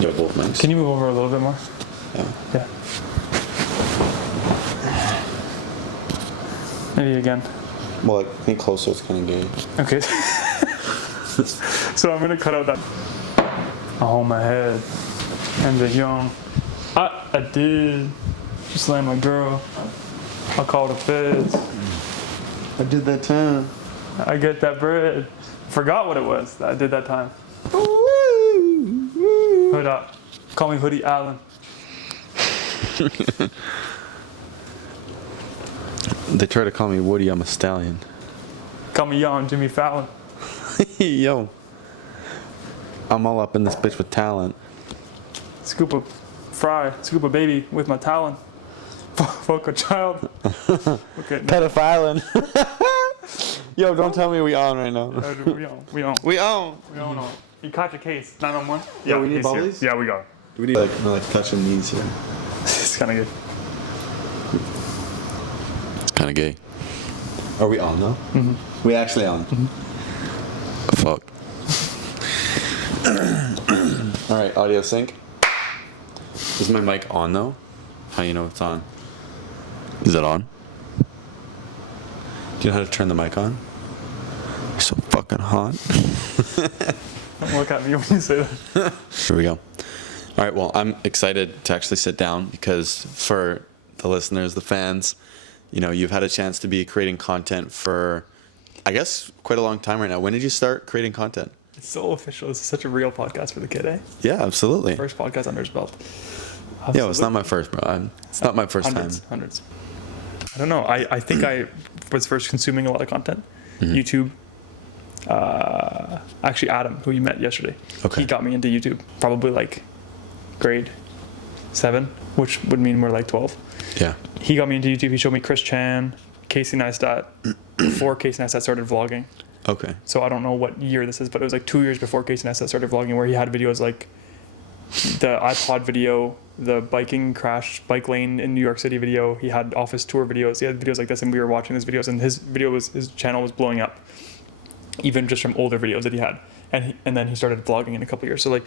You have both mics. Can you move over a little bit more? Yeah. Maybe again. Well, like, I think closer it's kind of gay. Okay. So I'm gonna cut out that. I hold my head and the young. I did. Just like my girl. I call the feds. I did that time. I get that bread. Forgot what it was that I did that time. Hood up. Call me Hoodie Allen. They try to call me Woody. I'm a stallion. Call me Young Jimmy Fallon. Yo. I'm all up in this bitch with talent. Scoop of fry. Scoop of baby with my talent. Fuck a child. Okay. Pedophiling. Yo, don't tell me we on right now. We on. We on. You caught your case. 911. Yeah, we need he's here. bullies? Yeah, we got. We need like touching knees here. It's kind of good. It's kind of gay. Are we on though? Mm-hmm. We actually on. Mm-hmm. Fuck. All right, audio sync. Is my mic on though? How do you know it's on? Is it on? Do you know how to turn the mic on? You're so fucking hot. Don't look at me when you say that. Here we go. All right, well, I'm excited to actually sit down because for the listeners, the fans, you know, you've had a chance to be creating content for, I guess, quite a long time right now. When did you start creating content? It's so official. This is such a real podcast for the kid, eh? Yeah, absolutely. First podcast under his belt. Absolutely. Yeah, it's not my first, bro. It's not my first time. Hundreds. I don't know. I think I was first consuming a lot of content. Mm-hmm. YouTube. Actually, Adam, who you met yesterday, he got me into YouTube. Probably like grade 7, which would mean we're like 12. Yeah. He got me into YouTube. He showed me Chris Chan, Casey Neistat, before Casey Neistat started vlogging. Okay. So I don't know what year this is, but it was like 2 years before Casey Neistat started vlogging, where he had videos like the iPod video, the biking crash, bike lane in New York City video. He had office tour videos. He had videos like this, and we were watching his videos, and his channel was blowing up, even just from older videos that he had. And then he started vlogging in a couple years. So like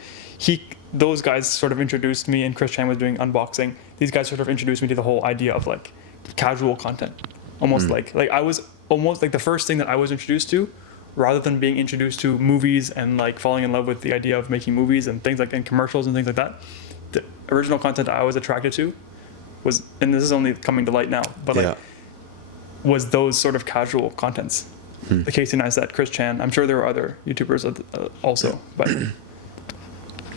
those guys sort of introduced me, and Chris Chan was doing unboxing. These guys sort of introduced me to the whole idea of like casual content, almost like I was almost like the first thing that I was introduced to, rather than being introduced to movies and like falling in love with the idea of making movies and things like and commercials and things like that. The original content I was attracted to was, and this is only coming to light now, but was those sort of casual contents. The Casey Neistat, Chris Chan. I'm sure there were other YouTubers also, but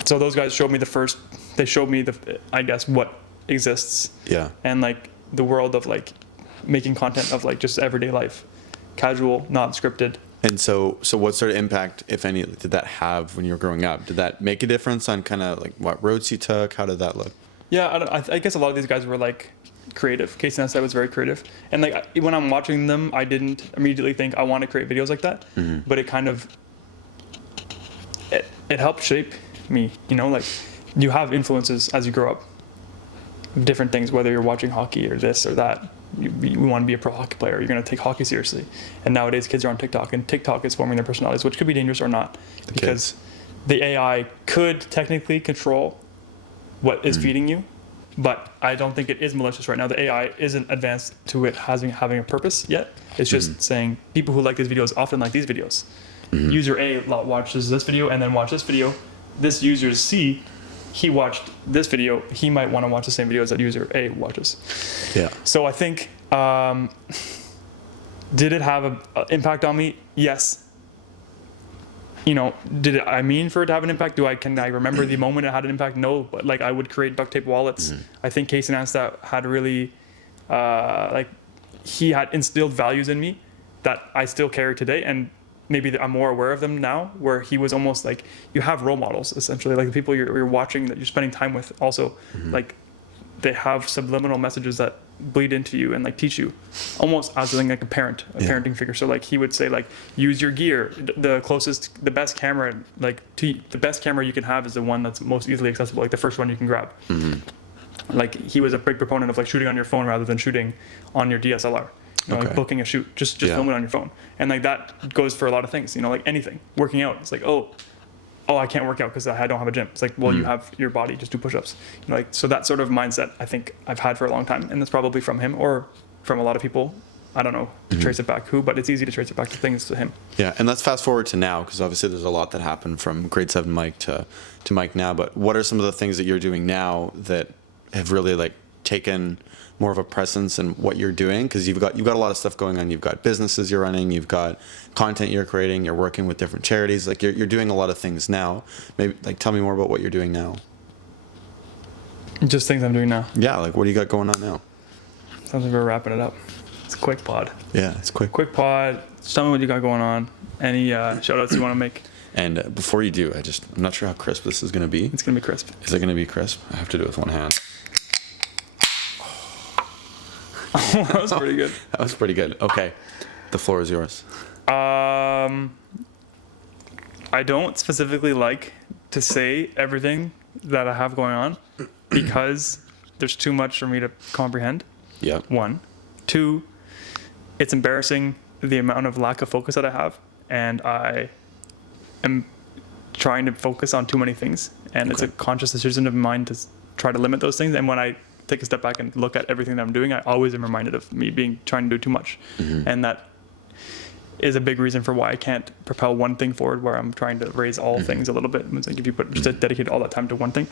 so those guys showed me they showed me I guess what exists. Yeah. And like the world of like making content of like just everyday life, casual, not scripted. And so what sort of impact, if any, did that have when you were growing up? Did that make a difference on kind of like what roads you took? How did that look? Yeah, I guess a lot of these guys were like creative. Casey Neistat was very creative, and like when I'm watching them, I didn't immediately think I want to create videos like that. Mm-hmm. But it kind of it helped shape me. You know, like you have influences as you grow up. Different things, whether you're watching hockey or this or that. You want to be a pro hockey player. You're going to take hockey seriously. And nowadays, kids are on TikTok, and TikTok is forming their personalities, which could be dangerous or not, because the AI could technically control what is feeding you. But I don't think it is malicious right now. The AI isn't advanced to it having a purpose yet. It's just saying people who like these videos often like these videos. Mm-hmm. User A watches this video and then watch this video. This user C, he watched this video. He might want to watch the same videos that user A watches. Yeah. So I think, did it have an impact on me? Yes. You know, I mean for it to have an impact? Can I remember the moment it had an impact? No, but like I would create duct tape wallets. Mm-hmm. I think Casey Neistat had really, he had instilled values in me that I still carry today, and maybe I'm more aware of them now, where he was almost like, you have role models, essentially, like the people you're watching, that you're spending time with also, like they have subliminal messages that bleed into you and like teach you, almost as like a parenting figure. So like he would say like, use your gear, the best camera, like the best camera you can have is the one that's most easily accessible, like the first one you can grab. Mm-hmm. Like he was a big proponent of like shooting on your phone rather than shooting on your DSLR. You know, like booking a shoot, just film it on your phone. And like that goes for a lot of things, you know, like anything. Working out, it's like, oh, I can't work out because I don't have a gym. It's like, well, you have your body, just do push-ups. You know, like, so that sort of mindset I think I've had for a long time, and that's probably from him or from a lot of people. I don't know to trace it back who, but it's easy to trace it back to things to him. Yeah, and let's fast forward to now, because obviously there's a lot that happened from grade 7 Mike to Mike now. But what are some of the things that you're doing now that have really like taken more of a presence in what you're doing? Because you've got a lot of stuff going on. You've got businesses you're running. You've got content you're creating. You're working with different charities. Like you're doing a lot of things now. Maybe like tell me more about what you're doing now. Just things I'm doing now. Yeah, like what do you got going on now? Sounds like we're wrapping it up. It's a quick pod. Yeah, it's quick. Quick pod. Just tell me what you got going on. Any shout outs you want to make? And before you do, I'm not sure how crisp this is going to be. It's going to be crisp. Is it going to be crisp? I have to do it with one hand. That was pretty good. That was pretty good. Okay. The floor is yours. I don't specifically like to say everything that I have going on because there's too much for me to comprehend. Yeah. 1. 2, it's embarrassing the amount of lack of focus that I have, and I am trying to focus on too many things, and it's a conscious decision of mine to try to limit those things. And when I take a step back and look at everything that I'm doing, I always am reminded of me trying to do too much. And that is a big reason for why I can't propel one thing forward, where I'm trying to raise all things a little bit. It's like if you just dedicate all that time to one thing.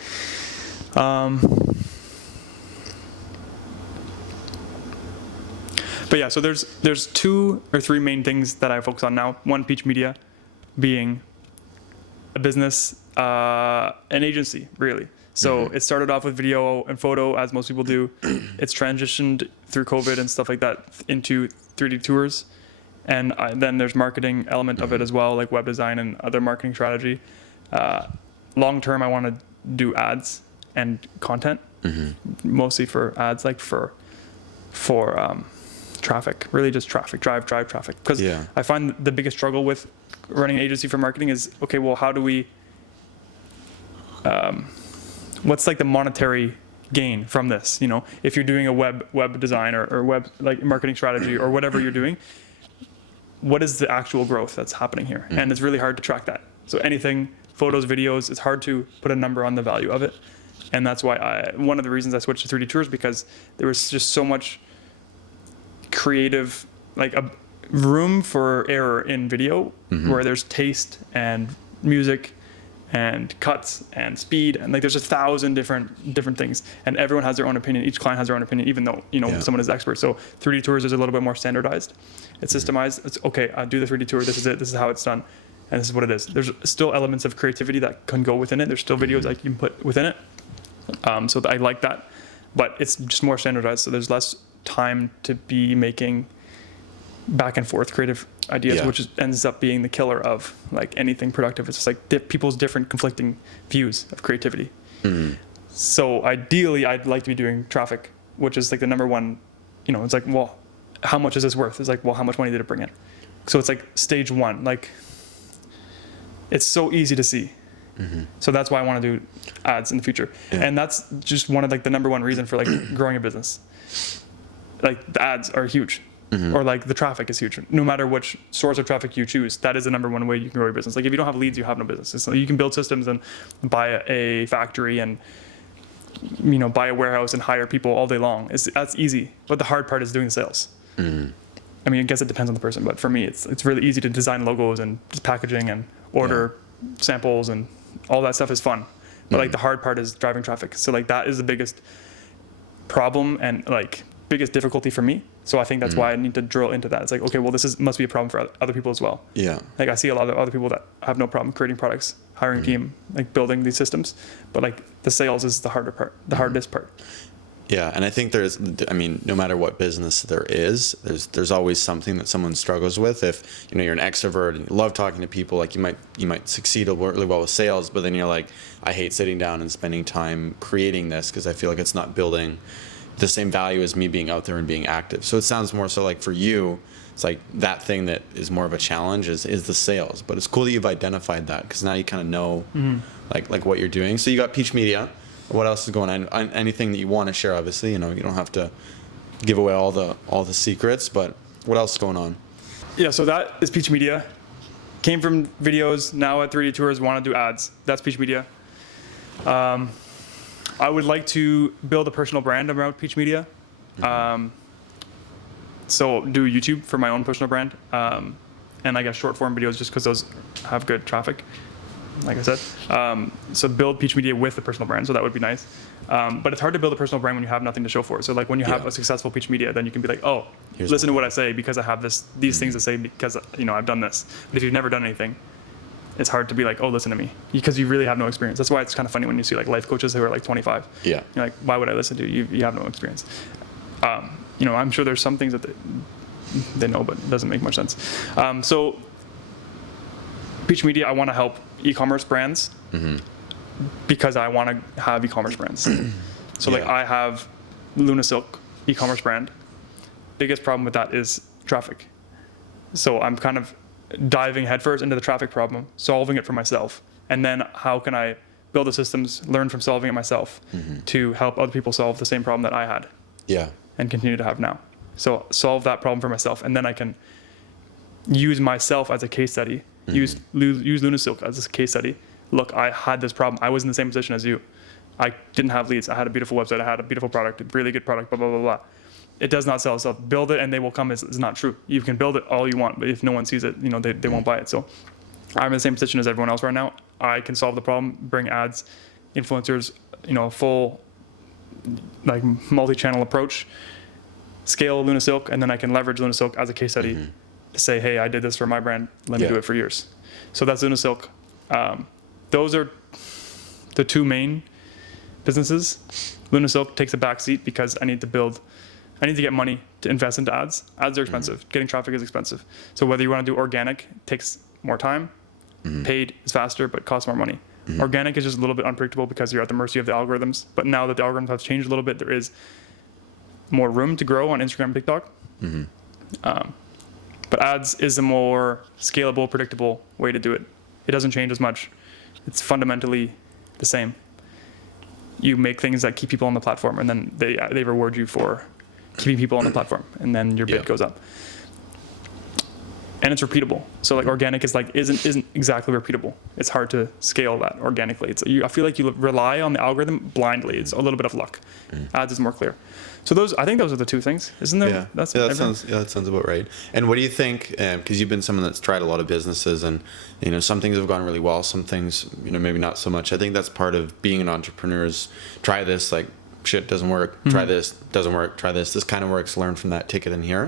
But yeah, so there's 2 or 3 main things that I focus on now. 1, Peach Media, being a business, an agency, really. So it started off with video and photo, as most people do. It's transitioned through COVID and stuff like that into 3D tours. And then there's marketing element of it as well, like web design and other marketing strategy. Long term, I want to do ads and content, mostly for ads, like for traffic, really just traffic, drive traffic. Because I find the biggest struggle with running an agency for marketing is, okay, well, how do we, what's like the monetary gain from this? You know, if you're doing a web design or web like marketing strategy or whatever you're doing, what is the actual growth that's happening here? And it's really hard to track that. So anything, photos, videos, it's hard to put a number on the value of it. And that's why one of the reasons I switched to 3D tours, because there was just so much creative, like a room for error in video, where there's taste and music and cuts and speed, and like there's 1,000 different things, and everyone has their own opinion. Each client has their own opinion, even though someone is expert. So 3D tours is a little bit more standardized. It's systemized. It's okay. I do the 3D tour. This is it. This is how it's done, and this is what it is. There's still elements of creativity that can go within it. There's still videos that you can put within it. So I like that, but it's just more standardized. So there's less time to be making back and forth creative ideas, which ends up being the killer of like anything productive. It's just like people's different conflicting views of creativity. So ideally, I'd like to be doing traffic, which is like the number one. It's like, well, how much is this worth? It's like, well, how much money did it bring in? So it's like stage 1. Like, it's so easy to see. So that's why I want to do ads in the future, and that's just one of like the number one reason for like growing a business. Like the ads are huge. Or like the traffic is huge. No matter which source of traffic you choose, that is the number one way you can grow your business. Like if you don't have leads, you have no business. So you can build systems and buy a factory and buy a warehouse and hire people all day long. That's easy. But the hard part is doing the sales. I mean, I guess it depends on the person, but for me, it's really easy to design logos and just packaging and order samples, and all that stuff is fun. But like the hard part is driving traffic. So like that is the biggest problem and like biggest difficulty for me. So I think that's why I need to drill into that. It's like, okay, well, must be a problem for other people as well. Yeah. Like I see a lot of other people that have no problem creating products, hiring a team, like building these systems, but like the sales is the harder part, the hardest part. Yeah, and I think no matter what business there is, there's always something that someone struggles with. If you're an extrovert and you love talking to people, like you might succeed really well with sales, but then you're like, I hate sitting down and spending time creating this because I feel like it's not building the same value as me being out there and being active. So it sounds more so like for you, it's like that thing that is more of a challenge is the sales. But it's cool that you've identified that, because now you kind of know like what you're doing. So you got Peach Media. What else is going on? Anything that you want to share, obviously, you don't have to give away all the secrets, but what else is going on? Yeah, so that is Peach Media. came from videos, now at 3D Tours, want to do ads. That's Peach Media. I would like to build a personal brand around Peach Media. So do YouTube for my own personal brand. And I guess short form videos just because those have good traffic, like I said. So build Peach Media with a personal brand, so that would be nice. But it's hard to build a personal brand when you have nothing to show for it. So like when you have a successful Peach Media, then you can be like, oh, listen to what I say because I have these things to say because I've done this. But if you've never done anything, it's hard to be like, oh, listen to me, because you really have no experience. That's why it's kind of funny when you see like life coaches who are like 25. Yeah. You're like, why would I listen to you? You have no experience. I'm sure there's some things that they know, but it doesn't make much sense. So Peach Media, I want to help e-commerce brands because I want to have e-commerce brands. So like I have Luna Silk e-commerce brand. Biggest problem with that is traffic. So I'm kind of diving headfirst into the traffic problem, solving it for myself, and then how can I build the systems, learn from solving it myself to help other people solve the same problem that I had and continue to have now. So solve that problem for myself, and then I can use myself as a case study, use Luna Silk as a case study. Look, I had this problem. I was in the same position as you. I didn't have leads. I had a beautiful website. I had a beautiful product, a really good product, blah, blah, blah, blah. It does not sell itself. Build it and they will come is not true. You can build it all you want, but if no one sees it, they won't buy it. So I'm in the same position as everyone else right now. I can solve the problem, bring ads, influencers, full like multi-channel approach, scale Luna Silk, and then I can leverage Luna Silk as a case study to say, hey, I did this for my brand. Let me do it for yours. So that's Luna Silk. Those are the two main businesses. Luna Silk takes a back seat because I need to get money to invest into ads. Ads are expensive. Getting traffic is expensive. So whether you want to do organic, it takes more time. Paid is faster, but costs more money. Organic is just a little bit unpredictable because you're at the mercy of the algorithms. But now that the algorithms have changed a little bit, there is more room to grow on Instagram and TikTok. But ads is a more scalable, predictable way to do it. It doesn't change as much. It's fundamentally the same. You make things that keep people on the platform, and then they reward you for keeping people on the platform, and then your bid goes up. And it's repeatable. So like organic is like isn't exactly repeatable. It's hard to scale that organically. I feel like you rely on the algorithm blindly. It's a little bit of luck. Ads is more clear. So I think those are the two things, isn't there? Yeah, that sounds about right. And what do you think? Because you've been someone that's tried a lot of businesses, and some things have gone really well, some things maybe not so much. I think that's part of being an entrepreneur is try this, like shit doesn't work. Try this, doesn't work. Try this. This kind of works. Learn from that. Take it in here.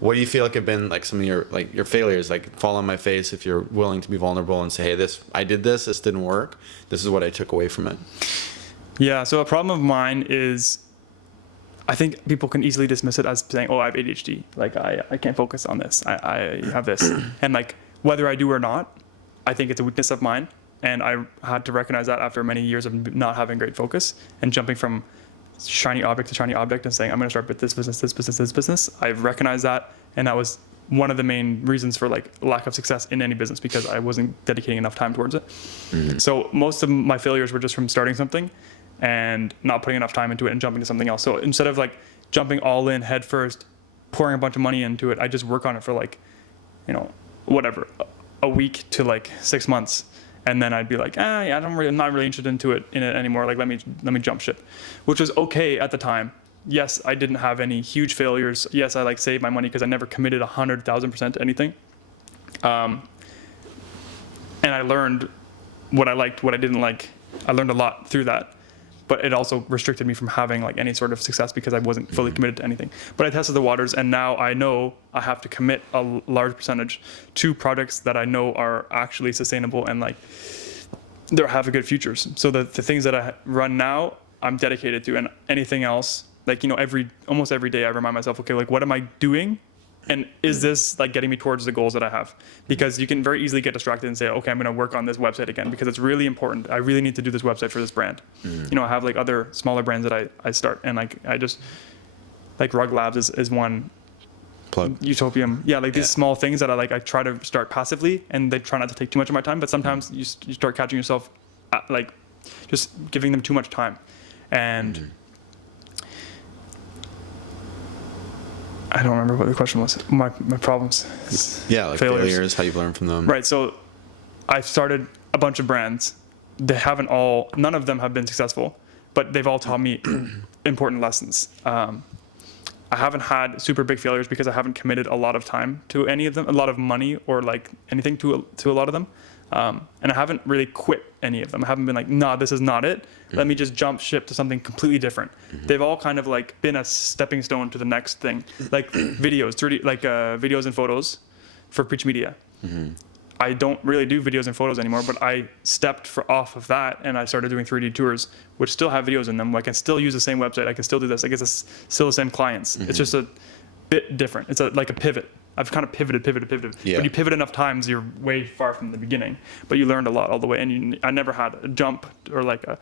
What do you feel like have been like some of your failures? Like fall on my face if you're willing to be vulnerable and say, hey, I did this. This didn't work. This is what I took away from it. Yeah. So a problem of mine is, I think people can easily dismiss it as saying, oh, I have ADHD. Like I can't focus on this. I have this. And like whether I do or not, I think it's a weakness of mine. And I had to recognize that after many years of not having great focus and jumping from shiny object to shiny object and saying, I'm going to start with this business, this business, this business. I've recognized that. And that was one of the main reasons for like lack of success in any business, because I wasn't dedicating enough time towards it. So most of my failures were just from starting something and not putting enough time into it and jumping to something else. So instead of like jumping all in head first, pouring a bunch of money into it, I just work on it for like, whatever, a week to like 6 months. And then I'd be like, I'm not really interested in it anymore. Like, let me jump ship, which was okay at the time. Yes, I didn't have any huge failures. Yes, I like saved my money because I never committed 100,000% to anything. And I learned what I liked, what I didn't like. I learned a lot through that, but it also restricted me from having like any sort of success because I wasn't fully committed to anything. But I tested the waters, and now I know I have to commit a large percentage to projects that I know are actually sustainable and like they have a good futures. So the things that I run now, I'm dedicated to, and anything else, like almost every day I remind myself, okay, like what am I doing? And is this like getting me towards the goals that I have? Because you can very easily get distracted and say, okay, I'm going to work on this website again because it's really important. I really need to do this website for this brand. I have like other smaller brands that I start, and like I just like Rug Labs is one. Plug. Utopium. Yeah, like these small things that I try to start passively, and they try not to take too much of my time. But sometimes you start catching yourself like just giving them too much time, and I don't remember what the question was. My problems. Yeah, like failures, how you learn from them. Right. So I've started a bunch of brands. None of them have been successful, but they've all taught me important lessons. I haven't had super big failures because I haven't committed a lot of time to any of them, a lot of money or like anything to a lot of them. And I haven't really quit any of them. I haven't been like, nah, this is not it. Let me just jump ship to something completely different. They've all kind of like been a stepping stone to the next thing, like videos, videos and photos for Preach Media. I don't really do videos and photos anymore, but I stepped off of that and I started doing 3D tours, which still have videos in them. I can still use the same website. I can still do this. I guess it's still the same clients. It's just a bit different. It's like a pivot. I've kind of pivoted. Yeah. When you pivot enough times, you're way far from the beginning, but you learned a lot all the way. And I never had a jump or like a,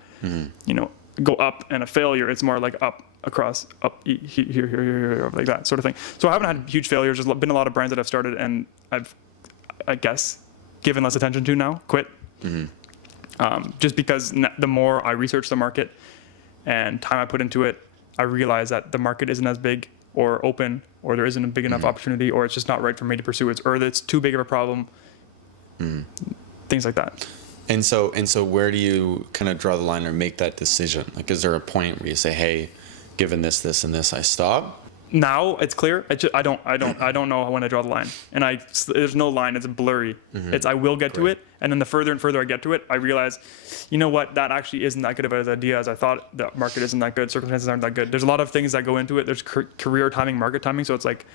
go up and a failure. It's more like up, across, up, here, like that sort of thing. So I haven't had huge failures. There's been a lot of brands that I've started and I've, I guess, given less attention to now, quit. Just because the more I research the market and time I put into it, I realize that the market isn't as big or open, or there isn't a big enough opportunity, or it's just not right for me to pursue it, or it's too big of a problem. Things like that. And so where do you kind of draw the line or make that decision? Like, is there a point where you say, hey, given this, and this, I stop? Now it's clear. I don't know when I draw the line, and there's no line. It's blurry. It's I will get to it, and then the further and further I get to it, I realize, you know what, that actually isn't that good of an idea as I thought. The market isn't that good. Circumstances aren't that good. There's a lot of things that go into it. There's career timing, market timing. So it's like,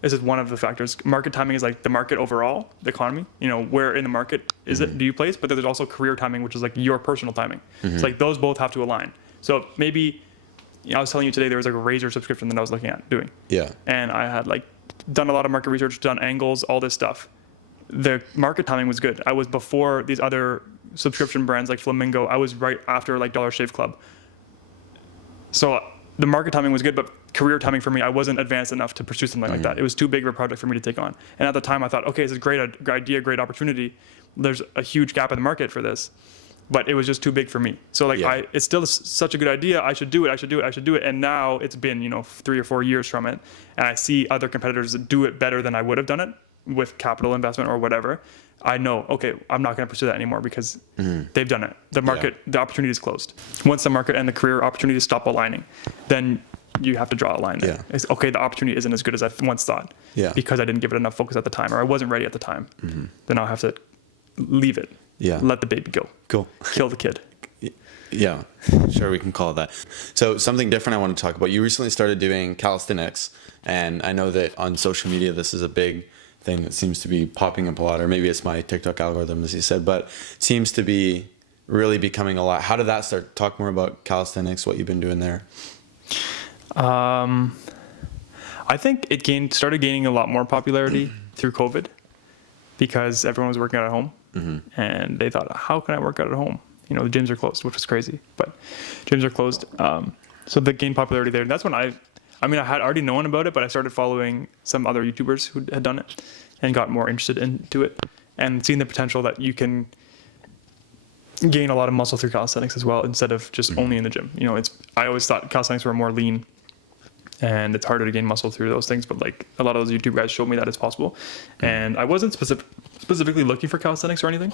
this is one of the factors. Market timing is like the market overall, the economy. Where in the market is it? Do you place? But there's also career timing, which is like your personal timing. It's like those both have to align. So maybe. I was telling you today there was like a Razor subscription that I was looking at doing. Yeah. And I had like done a lot of market research, done angles, all this stuff. The market timing was good. I was before these other subscription brands like Flamingo. I was right after like Dollar Shave Club. So the market timing was good, but career timing for me, I wasn't advanced enough to pursue something like that. It was too big of a project for me to take on. And at the time I thought, okay, it's a great idea, great opportunity. There's a huge gap in the market for this. But it was just too big for me. So it's still such a good idea. I should do it. And now it's been, 3 or 4 years from it. And I see other competitors that do it better than I would have done it with capital investment or whatever. I know, okay, I'm not going to pursue that anymore because they've done it. The market, the opportunity is closed. Once the market and the career opportunities stop aligning, then you have to draw a line there. Yeah. It's, okay, the opportunity isn't as good as I once thought because I didn't give it enough focus at the time or I wasn't ready at the time. Then I'll have to leave it. Yeah. Let the baby go. Cool. Kill the kid. Yeah. Sure, we can call it that. So something different I want to talk about. You recently started doing calisthenics, and I know that on social media this is a big thing that seems to be popping up a lot, or maybe it's my TikTok algorithm, as you said, but it seems to be really becoming a lot. How did that start? Talk more about calisthenics, what you've been doing there. I think it started gaining a lot more popularity through COVID because everyone was working out at home. And they thought, how can I work out at home? The gyms are closed, which was crazy, but gyms are closed. So they gained popularity there. That's when I had already known about it, but I started following some other YouTubers who had done it and got more interested into it and seeing the potential that you can gain a lot of muscle through calisthenics as well, instead of just only in the gym. I always thought calisthenics were more lean and it's harder to gain muscle through those things, but like a lot of those YouTube guys showed me that it's possible. And I wasn't specifically looking for calisthenics or anything,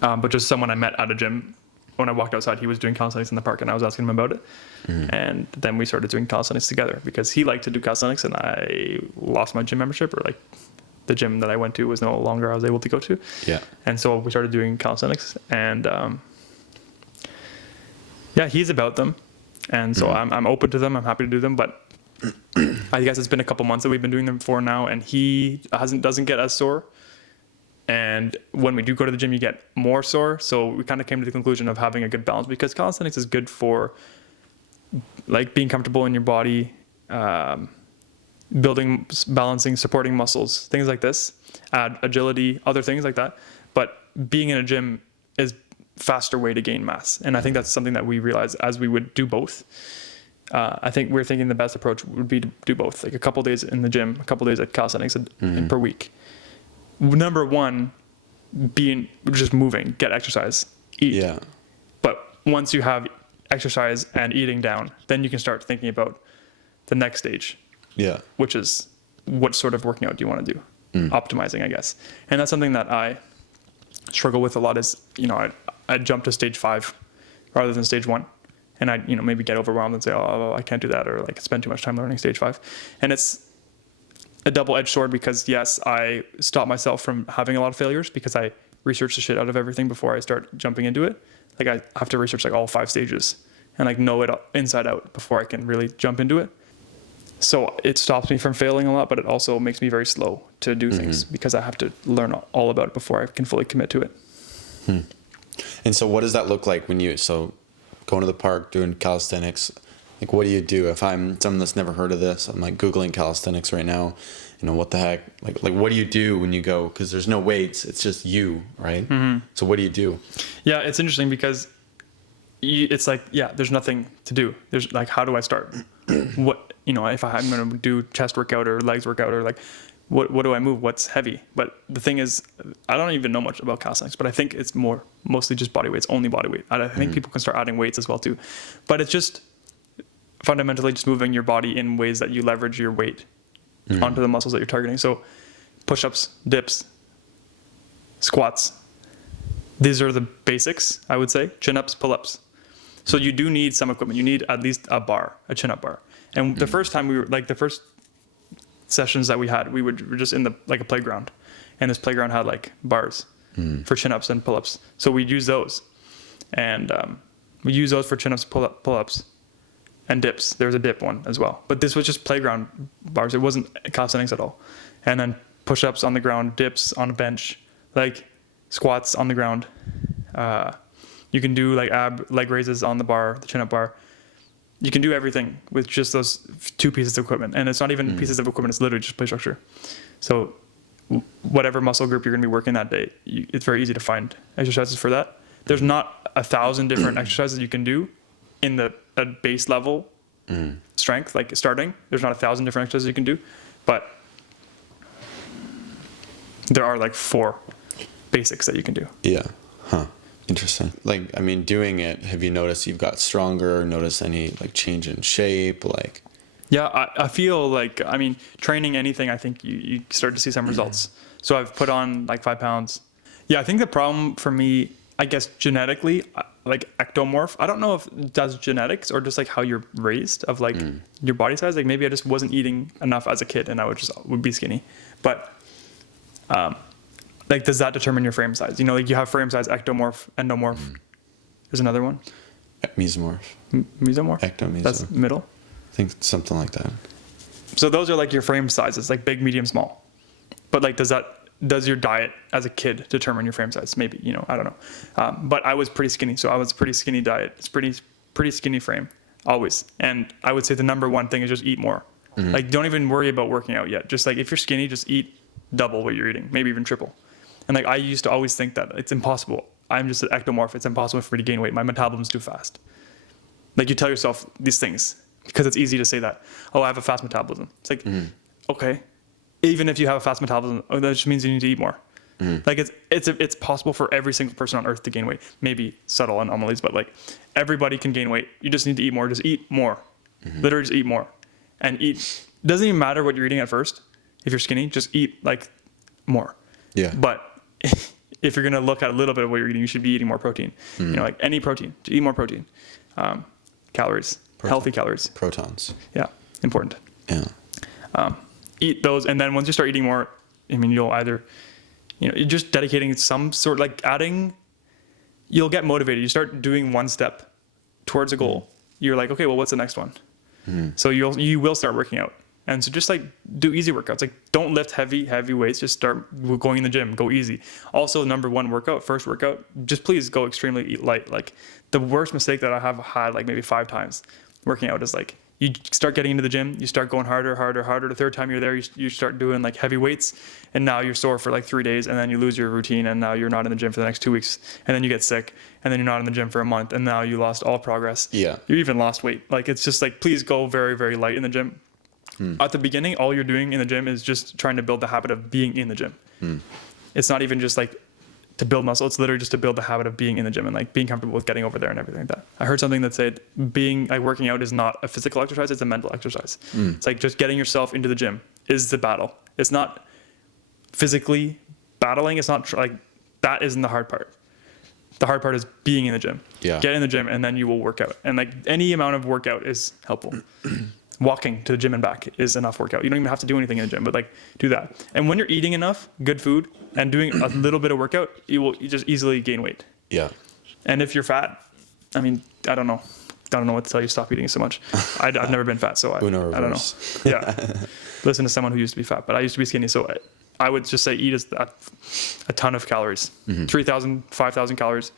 but just someone I met at a gym. When I walked outside, he was doing calisthenics in the park and I was asking him about it. And then we started doing calisthenics together because he liked to do calisthenics and I lost my gym membership, or like the gym that I went to was no longer I was able to go to. Yeah. And so we started doing calisthenics and he's about them. And so I'm open to them. I'm happy to do them, but I guess it's been a couple months that we've been doing them for now, and he doesn't get as sore. And when we do go to the gym, you get more sore. So we kind of came to the conclusion of having a good balance, because calisthenics is good for like being comfortable in your body, building, balancing, supporting muscles, things like this, add agility, other things like that. But being in a gym is faster way to gain mass. And I think that's something that we realized as we would do both. I think we're thinking the best approach would be to do both, like a couple days in the gym, a couple days at calisthenics per week. Number one, being just moving, get exercise, eat. Yeah. But once you have exercise and eating down, then you can start thinking about the next stage. Yeah. which is what sort of working out do you want to do? Optimizing, I guess. And that's something that I struggle with a lot is, I jump to stage 5 rather than stage 1. And I, maybe get overwhelmed and say, oh, I can't do that, or like spend too much time learning stage 5. And it's a double-edged sword because yes, I stop myself from having a lot of failures because I research the shit out of everything before I start jumping into it. Like I have to research like all 5 stages and like know it inside out before I can really jump into it. So it stops me from failing a lot, but it also makes me very slow to do things because I have to learn all about it before I can fully commit to it. And so what does that look like when going to the park, doing calisthenics? Like, what do you do? If I'm someone that's never heard of this, I'm like Googling calisthenics right now, what the heck? Like what do you do when you go? Because there's no weights. It's just you, right? So what do you do? Yeah, it's interesting because it's like, there's nothing to do. There's like, how do I start? What, if I'm going to do chest workout or legs workout or like, what do I move? What's heavy? But the thing is, I don't even know much about calisthenics, but I think it's mostly just body weight. It's only body weight. I think people can start adding weights as well too, but it's just fundamentally just moving your body in ways that you leverage your weight onto the muscles that you're targeting. So push-ups, dips, squats. These are the basics, I would say. Chin-ups, pull-ups. So you do need some equipment. You need at least a chin-up bar. And the first time the first sessions that we had, we were just in a playground. And this playground had like bars for chin-ups and pull-ups. So we'd use those. And we use those for chin-ups, pull-ups, and dips. There was a dip one as well. But this was just playground bars. It wasn't calisthenics at all. And then push-ups on the ground, dips on a bench, like squats on the ground. You can do like leg raises on the bar, the chin-up bar. You can do everything with just those 2 pieces of equipment. And it's not even pieces of equipment. It's literally just play structure. So whatever muscle group you're going to be working that day, it's very easy to find exercises for that. There's not 1,000 different exercises you can do in the base level strength, like starting. There's not 1,000 different exercises you can do, but there are like 4 basics that you can do. Yeah. Huh. Interesting. Like, I mean, doing it, have you noticed you've got stronger? Notice any like change in shape? Like, yeah, I feel like, training anything, I think you start to see some results. So I've put on like 5 pounds. Yeah, I think the problem for me, I guess genetically, like ectomorph. I don't know if that's genetics or just like how you're raised of like your body size. Like maybe I just wasn't eating enough as a kid and I would be skinny. But like, does that determine your frame size? Like you have frame size, ectomorph, endomorph. There's another one. Mesomorph. Mesomorph? Ectomesomorph. That's middle? I think something like that. So those are like your frame sizes, like big, medium, small. But like, does your diet as a kid determine your frame size? Maybe, I don't know. But I was pretty skinny. So I was a pretty skinny diet. It's pretty skinny frame always. And I would say the number one thing is just eat more. Like, don't even worry about working out yet. Just like, if you're skinny, just eat double what you're eating, maybe even triple. And like, I used to always think that it's impossible. I'm just an ectomorph. It's impossible for me to gain weight. My metabolism's too fast. Like, you tell yourself these things because it's easy to say that. Oh, I have a fast metabolism. It's like, okay. Even if you have a fast metabolism, that just means you need to eat more. Like it's possible for every single person on earth to gain weight. Maybe subtle anomalies, but like everybody can gain weight. You just need to eat more. Just eat more. Literally just eat more. And eat. Doesn't even matter what you're eating at first. If you're skinny, just eat like more. Yeah. But if you're gonna look at a little bit of what you're eating, you should be eating more protein. Like any protein. Just eat more protein. Calories. Healthy calories. Protons. Yeah. Important. Yeah. Eat those, and then once you start eating more, you'll either, you're just dedicating some sort, like you'll get motivated. You start doing one step towards a goal. You're like, okay, well, what's the next one? So you will start working out. And so just like do easy workouts. Like don't lift heavy weights. Just start going in the gym. Go easy. Also, first workout, just please go extremely light. Like the worst mistake that I have had like maybe 5 times working out is like, you start getting into the gym, you start going harder. The third time you're there, you start doing like heavy weights, and now you're sore for like 3 days, and then you lose your routine, and now you're not in the gym for the next 2 weeks, and then you get sick, and then you're not in the gym for a month, and now you lost all progress. Yeah. You even lost weight. Like it's just like, please go very, very light in the gym. At the beginning, all you're doing in the gym is just trying to build the habit of being in the gym. It's not even just like to build muscle. It's literally just to build the habit of being in the gym and like being comfortable with getting over there and everything like that. I heard something that said working out is not a physical exercise, it's a mental exercise. It's like just getting yourself into the gym is the battle. It's not physically battling. It's not like that isn't the hard part. The hard part is being in the gym. Yeah. Get in the gym and then you will work out. And like any amount of workout is helpful. Walking to the gym and back is enough workout. You don't even have to do anything in the gym, but like do that. And when you're eating enough good food and doing a little bit of workout, you just easily gain weight. Yeah. And if you're fat, I mean, I don't know what to tell you. Stop eating so much. I've never been fat, so I don't know. Yeah. Listen to someone who used to be fat, but I used to be skinny. So I would just say eat a ton of calories, 3,000, 5,000 calories.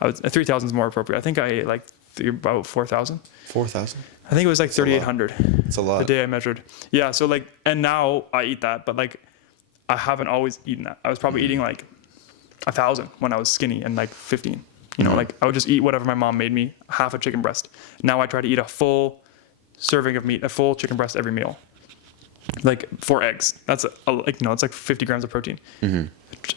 3,000 is more appropriate. I think I ate like about 4,000. 4,000? I think it was like 3,800. It's a lot. The day I measured. Yeah. So like, and now I eat that, but like I haven't always eaten that. I was probably eating like 1,000 when I was skinny and like 15. You know, like I would just eat whatever my mom made me, half a chicken breast. Now I try to eat a full serving of meat, a full chicken breast every meal. Like 4 eggs. That's it's like 50 grams of protein.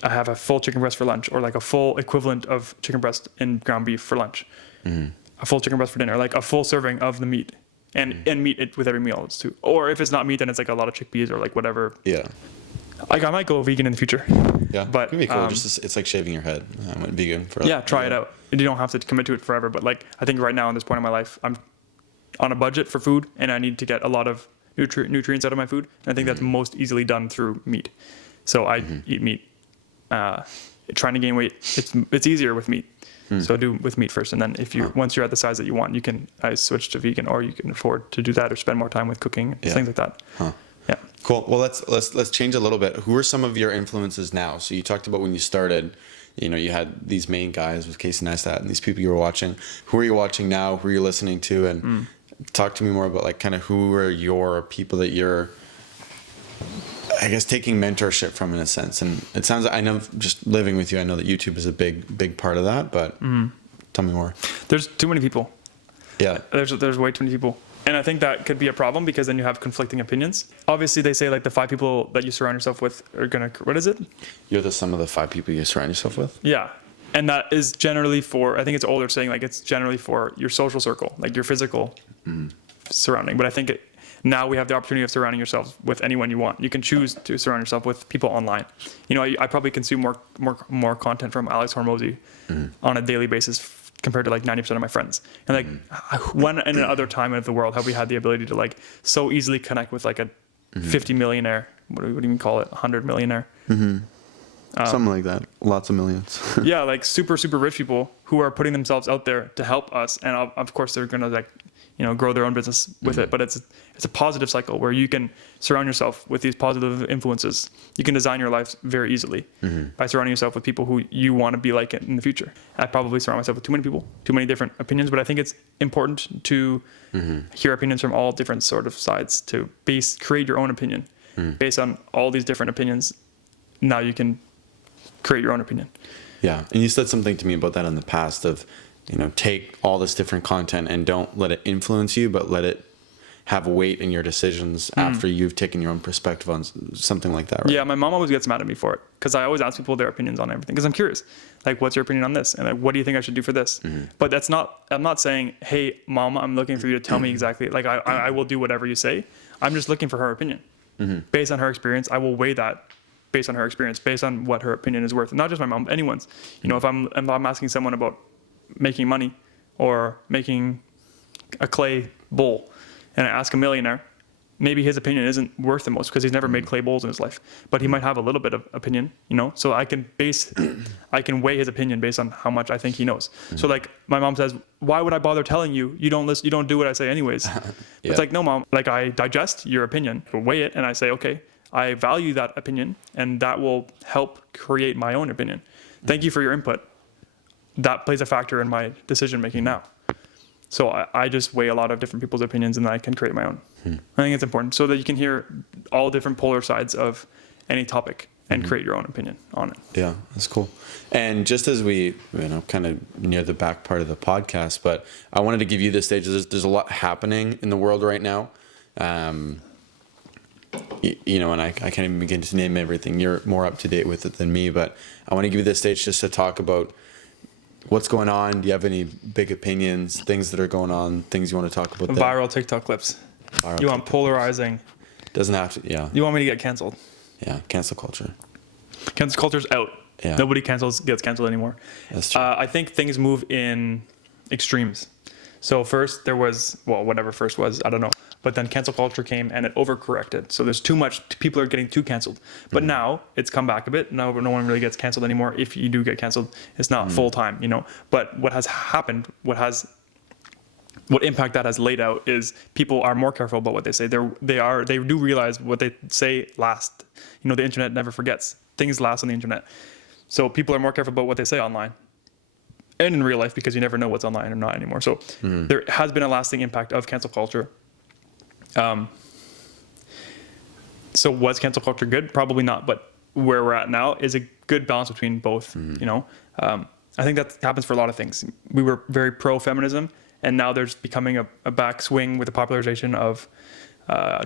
I have a full chicken breast for lunch, or like a full equivalent of chicken breast in ground beef for lunch. A full chicken breast for dinner, like a full serving of the meat, and meat it with every meal. It's too. Or if it's not meat, then it's like a lot of chickpeas or like whatever. Yeah. Like I might go vegan in the future. Yeah, but it'd be cool. It's like shaving your head. I went vegan for. Try it out. You don't have to commit to it forever, but like I think right now in this point in my life, I'm on a budget for food, and I need to get a lot of nutrients out of my food. And I think that's most easily done through meat. So I eat meat. Trying to gain weight, it's easier with meat. So do with meat first, and then once you're at the size that you want, you can switch to vegan, or you can afford to do that, or spend more time with cooking, things like that. Yeah. Cool. Well, let's change a little bit. Who are some of your influences now? So you talked about when you started, you had these main guys with Casey Neistat and these people you were watching. Who are you watching now? Who are you listening to? And talk to me more about like kind of who are your people that you're, I guess, taking mentorship from in a sense. And it sounds, I know just living with you, I know that YouTube is a big part of that, but tell me more. There's too many people. Yeah. There's way too many people. And I think that could be a problem because then you have conflicting opinions. Obviously, they say like the 5 people that you surround yourself with are going to, what is it? You're the sum of the 5 people you surround yourself with? Yeah. And that is generally for, I think it's older saying like it's generally for your social circle, like your physical surrounding. But I think now we have the opportunity of surrounding yourself with anyone you want. You can choose to surround yourself with people online. I probably consume more content from Alex Hormozy on a daily basis compared to like 90% of my friends. And like when in another time of the world have we had the ability to like so easily connect with like a 50 millionaire, what do you even call it? 100 millionaire. Something like that. Lots of millions. Yeah. Like super, super rich people who are putting themselves out there to help us. And of course they're going to like, grow their own business with it. But it's a positive cycle where you can surround yourself with these positive influences. You can design your life very easily by surrounding yourself with people who you want to be like in the future. I probably surround myself with too many people, too many different opinions, but I think it's important to hear opinions from all different sort of sides to create your own opinion based on all these different opinions. Now you can create your own opinion. Yeah. And you said something to me about that in the past of, take all this different content and don't let it influence you, but let it have weight in your decisions after you've taken your own perspective on something like that, right? Yeah, my mom always gets mad at me for it because I always ask people their opinions on everything because I'm curious. Like, what's your opinion on this? And like, what do you think I should do for this? But I'm not saying, hey, mom, I'm looking for you to tell me exactly. Like, I will do whatever you say. I'm just looking for her opinion. Based on her experience, I will weigh that based on her experience, based on what her opinion is worth. And not just my mom, anyone's. If I'm asking someone about making money or making a clay bowl and I ask a millionaire, maybe his opinion isn't worth the most because he's never made clay bowls in his life, but he might have a little bit of opinion, so I can weigh his opinion based on how much I think he knows. So like my mom says, why would I bother telling you? You don't listen, you don't do what I say anyways. It's like, no, mom, like I digest your opinion, weigh it, and I say, okay, I value that opinion and that will help create my own opinion. Thank you for your input. That plays a factor in my decision making now. So I just weigh a lot of different people's opinions and then I can create my own. I think it's important so that you can hear all different polar sides of any topic and create your own opinion on it. Yeah, that's cool. And just as we, kind of near the back part of the podcast, but I wanted to give you this stage. There's a lot happening in the world right now. and I can't even begin to name everything. You're more up to date with it than me, but I want to give you this stage just to talk about what's going on. Do you have any big opinions, things that are going on, things you want to talk about? Viral TikTok clips. You want polarizing. Doesn't have to, yeah. You want me to get canceled. Yeah, cancel culture. Cancel culture's out. Yeah. Nobody gets canceled anymore. That's true. I think things move in extremes. So first there was, whatever first was, I don't know. But then cancel culture came and it overcorrected. So there's too much, people are getting too canceled. But now it's come back a bit. No one really gets canceled anymore. If you do get canceled, it's not full time, But what has happened, what impact that has laid out is people are more careful about what they say. They do realize what they say lasts. The internet never forgets. Things last on the internet. So people are more careful about what they say online and in real life because you never know what's online or not anymore. So there has been a lasting impact of cancel culture. So was cancel culture good? Probably not. But where we're at now is a good balance between both. I think that happens for a lot of things. We were very pro-feminism, and now there's becoming a backswing with the popularization of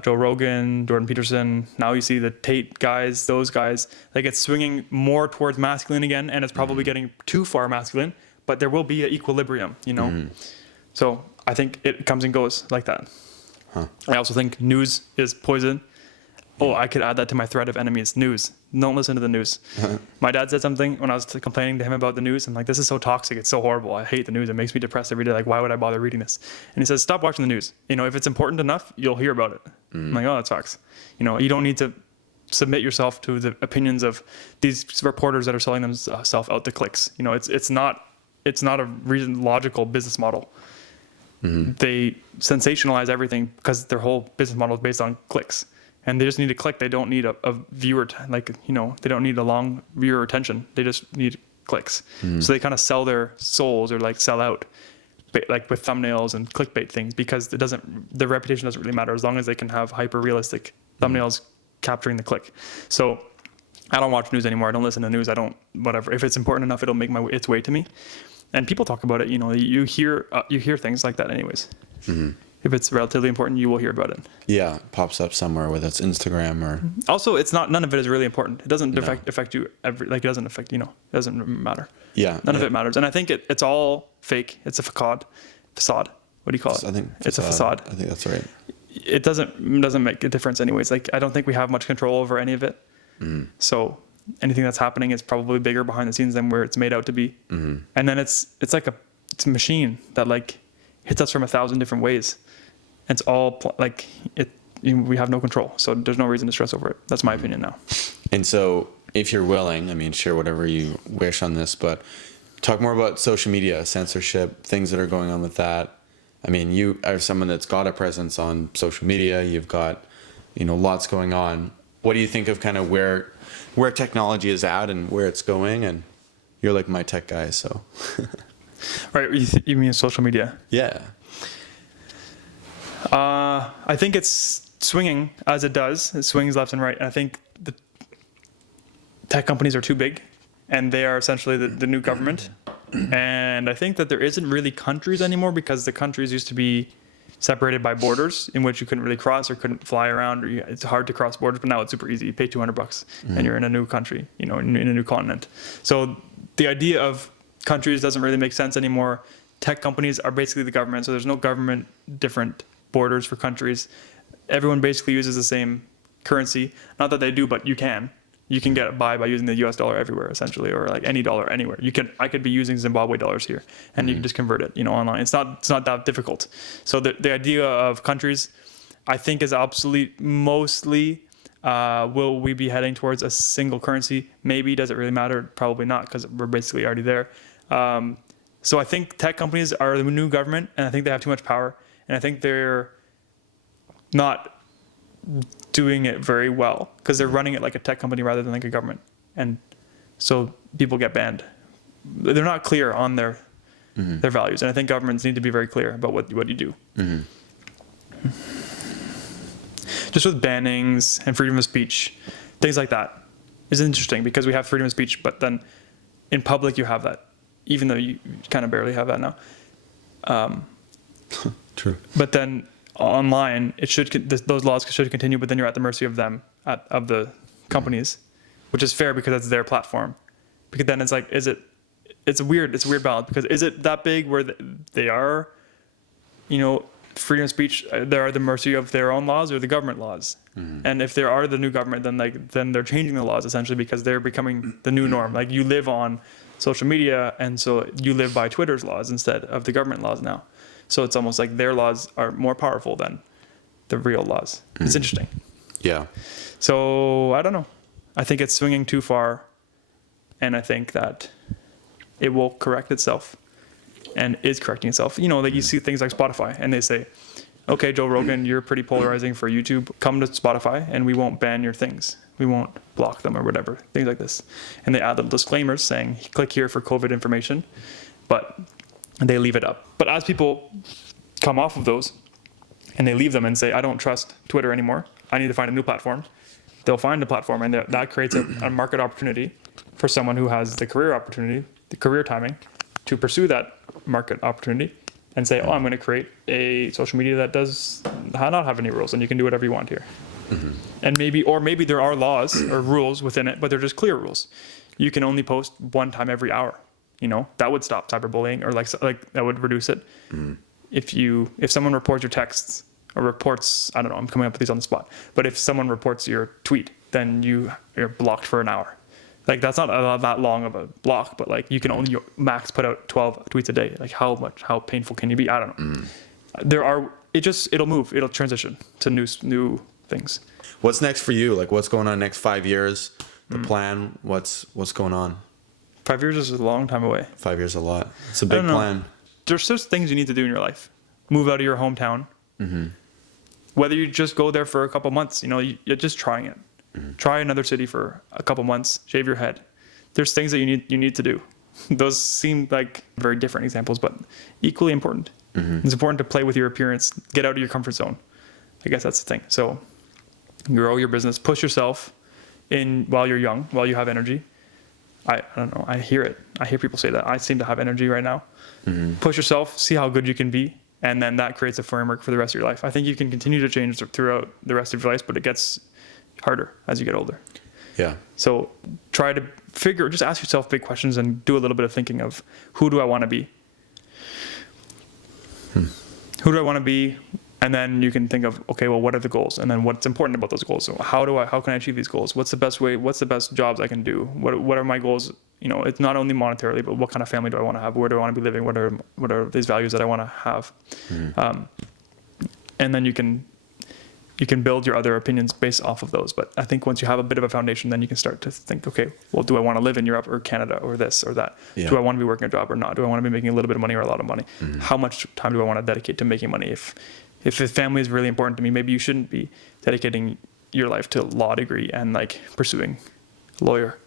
Joe Rogan, Jordan Peterson. Now you see the Tate guys, those guys. Like it's swinging more towards masculine again, and it's probably getting too far masculine. But there will be an equilibrium, So I think it comes and goes like that. Huh. I also think news is poison. Oh, I could add that to my thread of enemies. News. Don't listen to the news. My dad said something when I was complaining to him about the news. I'm like, this is so toxic. It's so horrible. I hate the news. It makes me depressed every day. Like, why would I bother reading this? And he says, stop watching the news. If it's important enough, you'll hear about it. I'm like, oh, that sucks. You don't need to submit yourself to the opinions of these reporters that are selling themselves out to clicks. It's not a logical business model. They sensationalize everything because their whole business model is based on clicks. And they just need to click. They don't need a viewer, they don't need a long viewer attention. They just need clicks. So they kind of sell their souls or sell out, like with thumbnails and clickbait things, because the reputation doesn't really matter as long as they can have hyper realistic thumbnails capturing the click. So I don't watch news anymore. I don't listen to news. I don't, whatever. If it's important enough, it'll make its way to me. And people talk about it. You hear things like that anyways. If it's relatively important, you will hear about it. Yeah, it pops up somewhere, whether it's Instagram or. Also, it's not. None of it is really important. It doesn't affect you. It doesn't affect. It doesn't matter. Yeah. None of it matters, and I think it's all fake. It's a facade. What do you call it? I think it's a facade. I think that's right. It doesn't make a difference anyways. I don't think we have much control over any of it. So anything that's happening is probably bigger behind the scenes than where it's made out to be. And then it's a machine that hits us from 1,000 different ways. It's all we have no control. So there's no reason to stress over it. That's my opinion now. And so if you're willing, share whatever you wish on this, but talk more about social media, censorship, things that are going on with that. You are someone that's got a presence on social media. You've got, lots going on. What do you think of kind of where technology is at and where it's going? And you're like my tech guy, so. Right. You mean social media? Yeah. I think it's swinging as it does. It swings left and right. And I think the tech companies are too big, and they are essentially the new government. And I think that there isn't really countries anymore, because the countries used to be separated by borders in which you couldn't really cross or couldn't fly around. Or it's hard to cross borders, but now it's super easy. You pay $200 and you're in a new country, in a new continent. So the idea of countries doesn't really make sense anymore. Tech companies are basically the government, so there's no government different borders for countries. Everyone basically uses the same currency. Not that they do, but you can get by using the US dollar everywhere, essentially, or any dollar anywhere. I could be using Zimbabwe dollars here, and you can just convert it, online. It's not that difficult. So the idea of countries, I think, is obsolete mostly. Will we be heading towards a single currency? Maybe. Does it really matter? Probably not, because we're basically already there. So I think tech companies are the new government, and I think they have too much power, and I think they're not doing it very well, because they're running it like a tech company rather than like a government, and so people get banned. They're not clear on their values, and I think governments need to be very clear about what you do. Just with bannings and freedom of speech, things like that is interesting, because we have freedom of speech, but then in public you have that, even though you kind of barely have that now. True. But then online, those laws should continue, but then you're at the mercy of them, of the companies, which is fair because it's their platform. Because then it's like, it's a weird balance, because is it that big where they are, freedom of speech, they're at the mercy of their own laws or the government laws? And if there are the new government, then they're changing the laws essentially because they're becoming the new norm. Like, you live on social media, and so you live by Twitter's laws instead of the government laws now. So it's almost like their laws are more powerful than the real laws. It's interesting. Yeah. So I don't know. I think it's swinging too far, and I think that it will correct itself and is correcting itself. Like you see things like Spotify, and they say, okay, Joe Rogan, you're pretty polarizing for YouTube. Come to Spotify and we won't ban your things. We won't block them or whatever, things like this. And they add little disclaimers saying, click here for COVID information, but they leave it up. But as people come off of those and they leave them and say, I don't trust Twitter anymore, I need to find a new platform, they'll find a platform, and that creates a market opportunity for someone who has the career opportunity, the career timing, to pursue that market opportunity and say, I'm going to create a social media that does not have any rules, and you can do whatever you want here. And maybe there are laws or rules within it, but they're just clear rules. You can only post one time every hour. That would stop cyberbullying, or like that would reduce it. If someone reports your texts or reports, I don't know, I'm coming up with these on the spot, but if someone reports your tweet, then you're blocked for an hour. Like, that's not that long of a block, but like, you can only max put out 12 tweets a day. Like, how painful can you be? I don't know. It'll move. It'll transition to new things. What's next for you? Like, what's going on next 5 years? The plan, what's going on? 5 years is a long time away. 5 years is a lot. It's a big plan. There's just things you need to do in your life. Move out of your hometown. Whether you just go there for a couple months, you're just trying it. Try another city for a couple months, shave your head. There's things that you need to do. Those seem like very different examples, but equally important. It's important to play with your appearance, get out of your comfort zone. I guess that's the thing. So grow your business, push yourself in while you're young, while you have energy. I don't know. I hear it. I hear people say that. I seem to have energy right now. Push yourself, see how good you can be, and then that creates a framework for the rest of your life. I think you can continue to change throughout the rest of your life, but it gets harder as you get older. Yeah. So try to just ask yourself big questions and do a little bit of thinking of, who do I want to be? Who do I want to be? And then you can think of, okay, well, what are the goals? And then what's important about those goals? So how can I achieve these goals? What's the best way? What's the best jobs I can do? What are my goals? It's not only monetarily, but what kind of family do I want to have? Where do I want to be living? What are these values that I want to have? And then you can build your other opinions based off of those. But I think once you have a bit of a foundation, then you can start to think, okay, well, do I want to live in Europe or Canada or this or that? Yeah. Do I want to be working a job or not? Do I want to be making a little bit of money or a lot of money? How much time do I want to dedicate to making money? If the family is really important to me, maybe you shouldn't be dedicating your life to a law degree and like pursuing lawyer,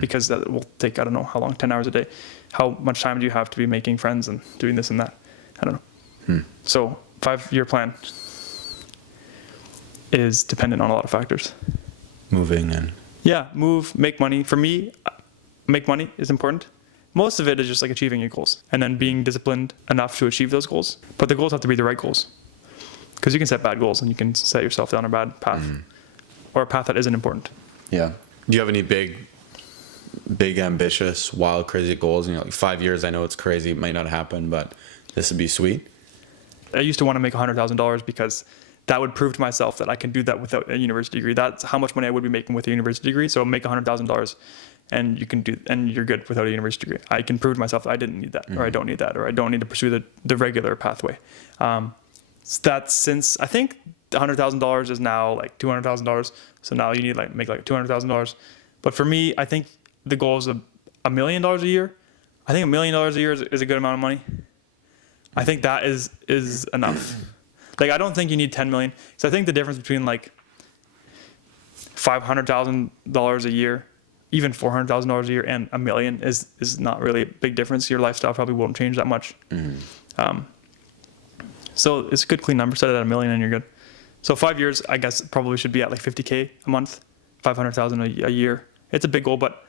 because that will take, I don't know how long, 10 hours a day. How much time do you have to be making friends and doing this and that? I don't know. So 5-year plan is dependent on a lot of factors. Moving and... Yeah, make money. For me, make money is important. Most of it is just like achieving your goals and then being disciplined enough to achieve those goals. But the goals have to be the right goals. Because you can set bad goals and you can set yourself down a bad path or a path that isn't important. Yeah. Do you have any big, ambitious, wild, crazy goals? Like 5 years, I know it's crazy. It might not happen, but this would be sweet. I used to want to make $100,000 because that would prove to myself that I can do that without a university degree. That's how much money I would be making with a university degree. So make $100,000 and you're good without a university degree. I can prove to myself that I didn't need that, or I don't need that, or I don't need to pursue the regular pathway. That's since I think $100,000 is now like $200,000. So now you need to make like $200,000. But for me, I think the goal is $1 million a year. I think $1 million a year is a good amount of money. I think that is enough. Like, I don't think you need 10 million. So I think the difference between like $500,000 a year, even $400,000 a year, and $1 million is not really a big difference. Your lifestyle probably won't change that much. So it's a good clean number. Set it at $1 million and you're good. So 5 years, I guess, probably should be at like $50K a month, $500,000 a year. It's a big goal, but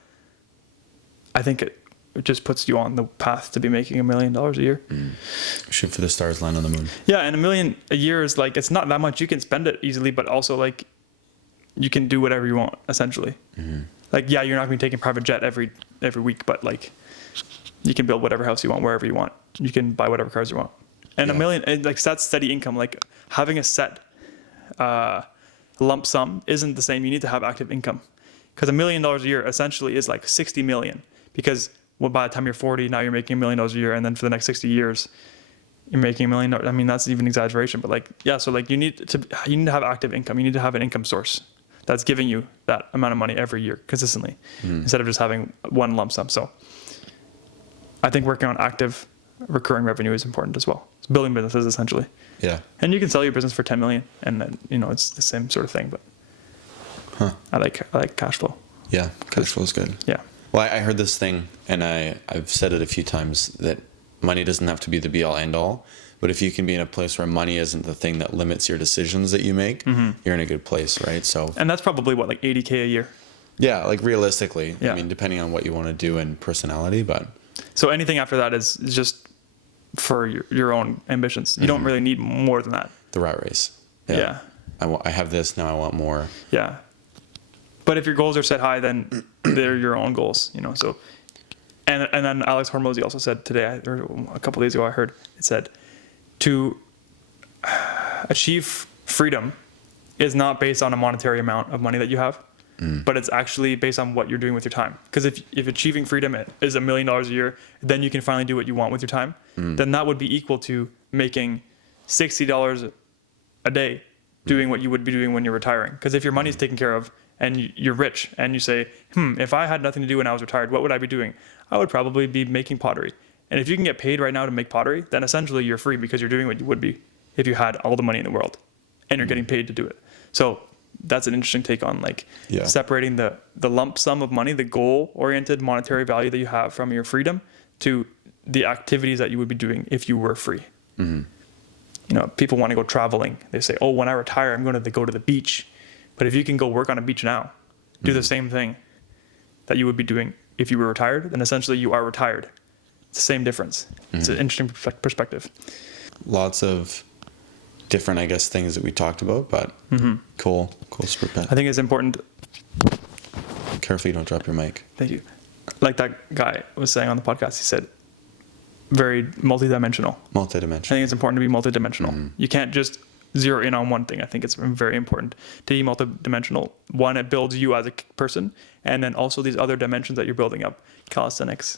I think it just puts you on the path to be making $1 million a year. Shoot for the stars, land on the moon. Yeah, and $1 million a year is like, it's not that much. You can spend it easily, but also like you can do whatever you want essentially. Like, yeah, you're not gonna be taking private jet every week, but like you can build whatever house you want wherever you want. You can buy whatever cars you want. And $1 million, and like that's steady income. Like having a set lump sum isn't the same. You need to have active income, because $1 million a year essentially is like 60 million, because by the time you're 40, now you're making $1 million a year, and then for the next 60 years, you're making $1 million. I mean, that's even exaggeration, but like, yeah. So like, you need to have active income. You need to have an income source that's giving you that amount of money every year consistently, instead of just having one lump sum. So I think working on active recurring revenue is important as well. It's building businesses essentially. Yeah. And you can sell your business for 10 million, and then, you know, it's the same sort of thing, but I like cash flow. Yeah. Cash flow is good. Yeah. Well, I heard this thing, and I've said it a few times, that money doesn't have to be the be all end all, but if you can be in a place where money isn't the thing that limits your decisions that you make, you're in a good place, right? So, and that's probably what, like $80K a year. Yeah, like realistically. Yeah. I mean, depending on what you want to do and personality, but so anything after that is just for your own ambitions. You don't really need more than that. The rat race. Yeah. I have this, now I want more. Yeah. But if your goals are set high, then they're your own goals, you know. So, and then Alex Hormozy also said today, or a couple of days ago, I heard it said, to achieve freedom is not based on a monetary amount of money that you have, but it's actually based on what you're doing with your time. Because if achieving freedom is $1 million a year, then you can finally do what you want with your time. Then that would be equal to making $60 a day doing what you would be doing when you're retiring. Because if your money is taken care of, and you're rich, and you say, if I had nothing to do when I was retired, what would I be doing? I would probably be making pottery. And if you can get paid right now to make pottery, then essentially you're free, because you're doing what you would be if you had all the money in the world and you're getting paid to do it. So that's an interesting take on like separating the lump sum of money, the goal-oriented monetary value that you have from your freedom, to the activities that you would be doing if you were free. You know, people want to go traveling. They say, oh, when I retire, I'm going to go to the beach. But if you can go work on a beach now, do the same thing that you would be doing if you were retired, then essentially you are retired. It's the same difference. It's an interesting perspective. Lots of different, I guess, things that we talked about, but cool split. I think it's important. Carefully, don't drop your mic. Thank you. Like that guy was saying on the podcast, he said, very multidimensional. I think it's important to be multidimensional. You can't just zero in on one thing. I think it's very important to be multidimensional. One, it builds you as a person, and then also these other dimensions that you're building up, calisthenics,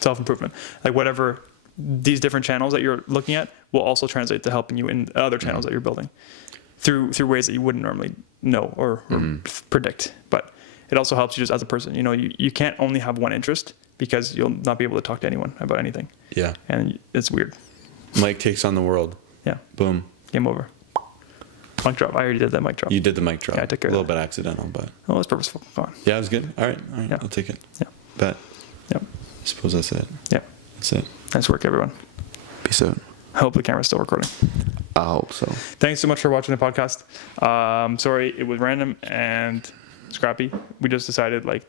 self-improvement, like whatever these different channels that you're looking at will also translate to helping you in other channels that you're building through ways that you wouldn't normally know or predict. But it also helps you just as a person. You know, you can't only have one interest, because you'll not be able to talk to anyone about anything. Yeah. And it's weird. Mike takes on the world. Yeah. Boom. Game over. Mic drop. I already did that mic drop. You did the mic drop. Yeah, I took care of that. A little bit accidental, but. Oh, it was purposeful. Go on. Yeah, it was good. All right. Yeah. I'll take it. Yeah. Bet. Yep. I suppose that's it. Yeah. That's it. Nice work, everyone. Peace out. I hope the camera's still recording. I hope so. Thanks so much for watching the podcast. Sorry, it was random and scrappy. We just decided like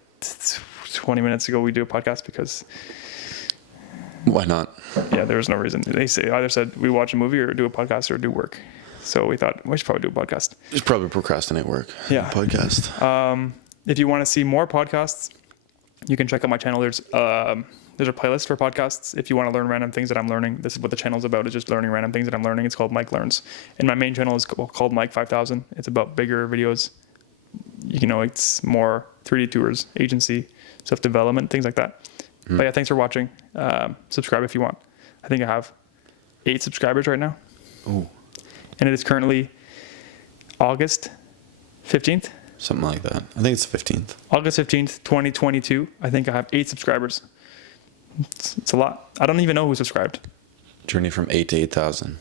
20 minutes ago we do a podcast because. Why not? Yeah, there was no reason. They either said we watch a movie or do a podcast or do work. So we thought we should probably do a podcast. Just probably procrastinate work. Yeah. Podcast. If you want to see more podcasts, you can check out my channel. There's a playlist for podcasts. If you want to learn random things that I'm learning, this is what the channel's about, is just learning random things that I'm learning. It's called MikeLearns. And my main channel is called Mike 5000. It's about bigger videos. You know, it's more 3D tours, agency, self-development, things like that. But yeah, thanks for watching. Subscribe if you want. I think I have 8 subscribers right now. Oh. And it is currently August 15th. Something like that. I think it's the 15th. August 15th, 2022. I think I have 8 subscribers. It's a lot. I don't even know who subscribed. Journey from 8 to 8,000.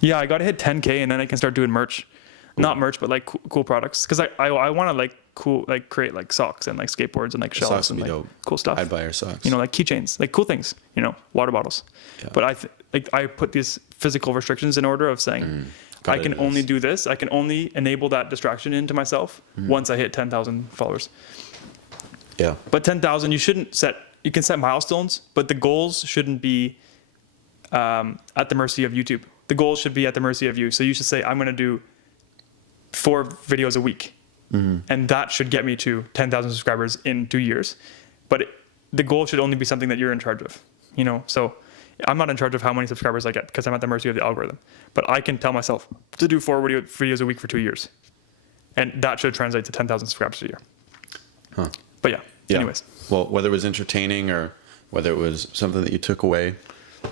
Yeah, I got to hit 10K and then I can start doing merch. Ooh. Not merch, but like cool products. Because I want to like create like socks and like skateboards and like shells socks and like dope. Cool stuff. I'd buy your socks. You know, like keychains, like cool things. You know, water bottles. Yeah. But I put these physical restrictions in order of saying I can only do this. I can only enable that distraction into myself once I hit 10,000 followers. Yeah. But 10,000, you can set milestones, but the goals shouldn't be at the mercy of YouTube. The goals should be at the mercy of you. So you should say, I'm going to do 4 videos a week. And that should get me to 10,000 subscribers in 2 years. But the goal should only be something that you're in charge of, you know? So I'm not in charge of how many subscribers I get because I'm at the mercy of the algorithm. But I can tell myself to do 4 videos a week for 2 years. And that should translate to 10,000 subscribers a year. Huh. But yeah, anyways. Well, whether it was entertaining or whether it was something that you took away,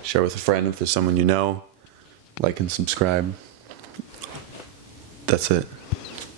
share with a friend if there's someone you know. Like and subscribe. That's it.